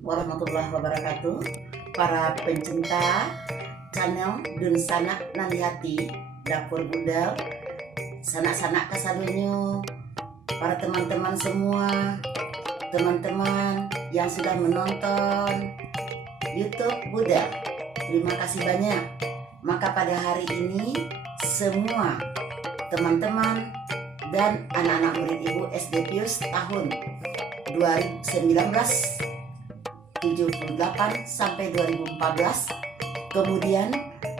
Warahmatullahi wabarakatuh. Para pencinta channel Dun Sanak Nalihati Dapur Budal, sanak-sanak kasadunyo, para teman-teman semua, teman-teman yang sudah menonton YouTube Budal, terima kasih banyak. Maka pada hari ini semua teman-teman dan anak-anak murid Ibu SD Pius tahun 1978 sampai 2014, kemudian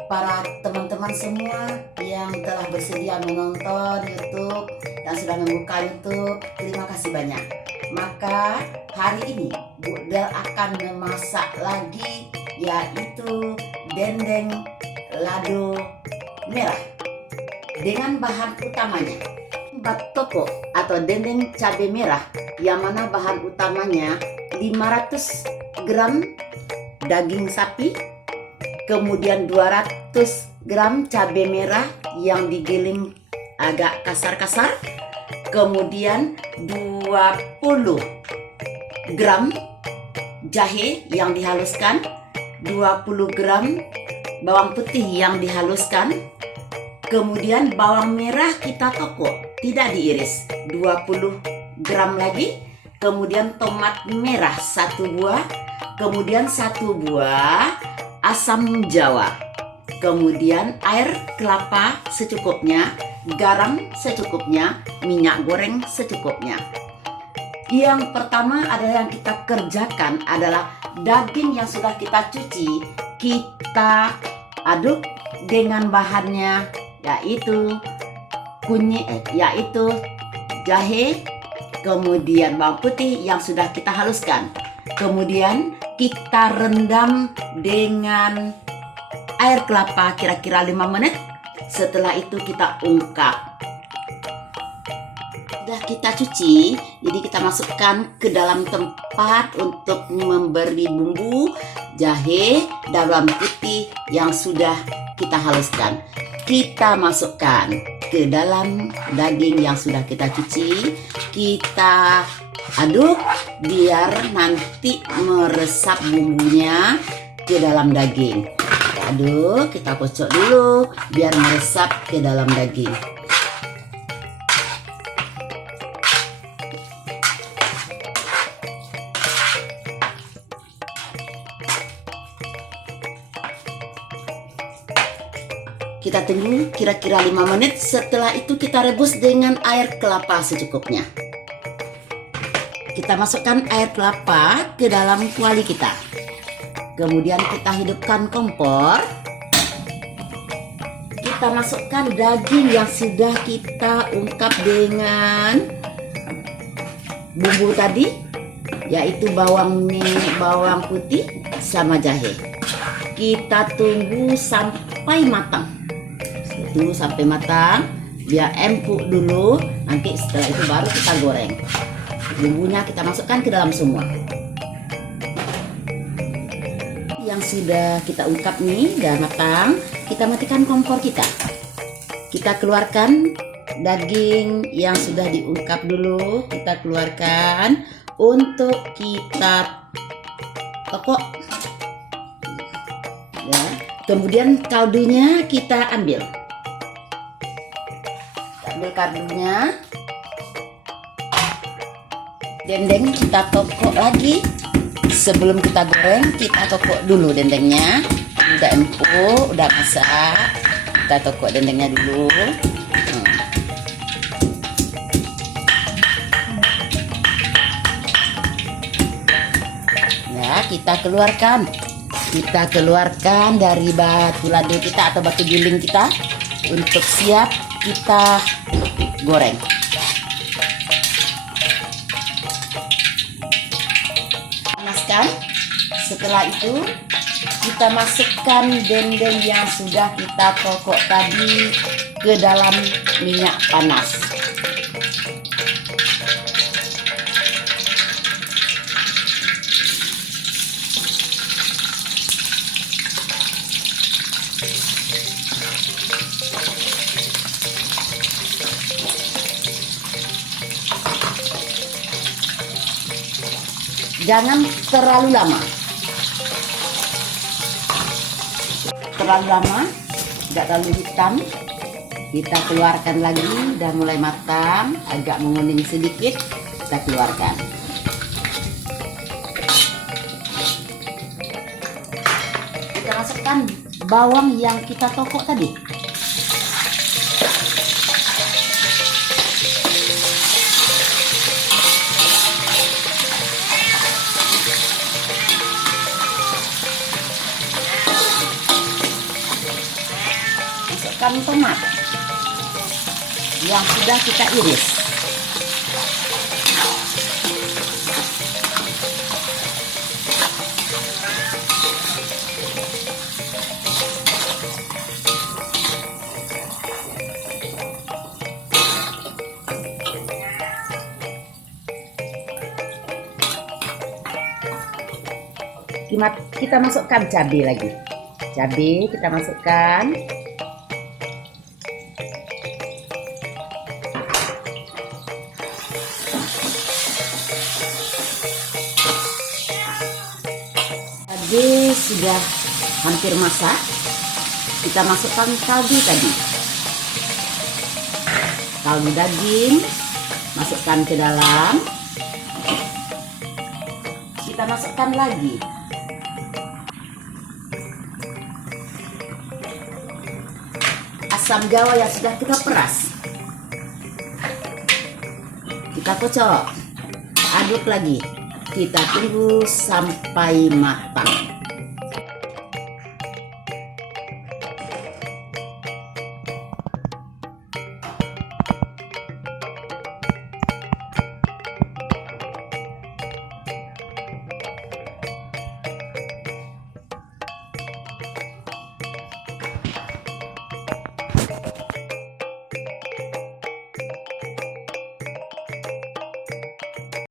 para teman-teman semua yang telah bersedia menonton YouTube, yang sudah membuka YouTube, terima kasih banyak. Maka hari ini Bu Del akan memasak lagi, yaitu dendeng lado merah dengan bahan utamanya batoko atau dendeng cabai merah, yang mana bahan utamanya 500 gram daging sapi, kemudian 200 gram cabai merah yang digiling agak kasar-kasar, kemudian 20 gram jahe yang dihaluskan, 20 gram bawang putih yang dihaluskan, kemudian bawang merah kita tokok tidak diiris 20 gram lagi, kemudian tomat merah 1 buah, kemudian 1 buah asam jawa, kemudian air kelapa secukupnya, garam secukupnya, minyak goreng secukupnya. Yang pertama adalah yang kita kerjakan adalah daging yang sudah kita cuci, kita aduk dengan bahannya yaitu yaitu jahe, kemudian bawang putih yang sudah kita haluskan, kemudian kita rendam dengan air kelapa kira-kira 5 menit. Setelah itu kita ungkap. Sudah kita cuci, jadi kita masukkan ke dalam tempat untuk memberi bumbu jahe dan bawang putih yang sudah kita haluskan. Kita masukkan ke dalam daging yang sudah kita cuci, kita aduk biar nanti meresap bumbunya ke dalam daging. Kita aduk, kita kocok dulu biar meresap ke dalam daging. Kita tunggu kira-kira 5 menit. Setelah itu kita rebus dengan air kelapa secukupnya. Kita masukkan air kelapa ke dalam kuali kita. Kemudian kita hidupkan kompor. Kita masukkan daging yang sudah kita ungkap dengan bumbu tadi, yaitu bawang putih sama jahe. Kita tunggu sampai matang. Tunggu sampai matang biar empuk dulu, nanti setelah itu baru kita goreng. Bumbunya kita masukkan ke dalam semua yang sudah kita ungkap nih, udah matang. Kita matikan kompor kita. Kita keluarkan daging yang sudah diungkap dulu, kita keluarkan untuk kita tokok ya. Kemudian kaldunya kita ambil kaldunya, dendeng kita tokok lagi. Sebelum kita goreng, kita tokok dulu dendengnya. Udah empuk, udah masak, kita tokok dendengnya dulu. Ya, kita keluarkan dari batu lado kita atau batu giling kita untuk siap kita goreng. Panaskan. Setelah itu kita masukkan dendeng yang sudah kita tokok tadi ke dalam minyak panas. Jangan terlalu lama. Terlalu lama, tidak terlalu hitam. Kita keluarkan lagi, udah mulai matang, agak menguning sedikit, kita keluarkan. Kita masukkan bawang yang kita tokok tadi. Masukkan tomat yang sudah kita iris. Kita masukkan cabai lagi. Cabai kita masukkan. Cabai sudah hampir masak. Kita masukkan kaldu tadi. Kaldu daging masukkan ke dalam. Kita masukkan lagi. Asam jawa yang sudah kita peras. Kita kocok. Aduk lagi. Kita tunggu sampai matang.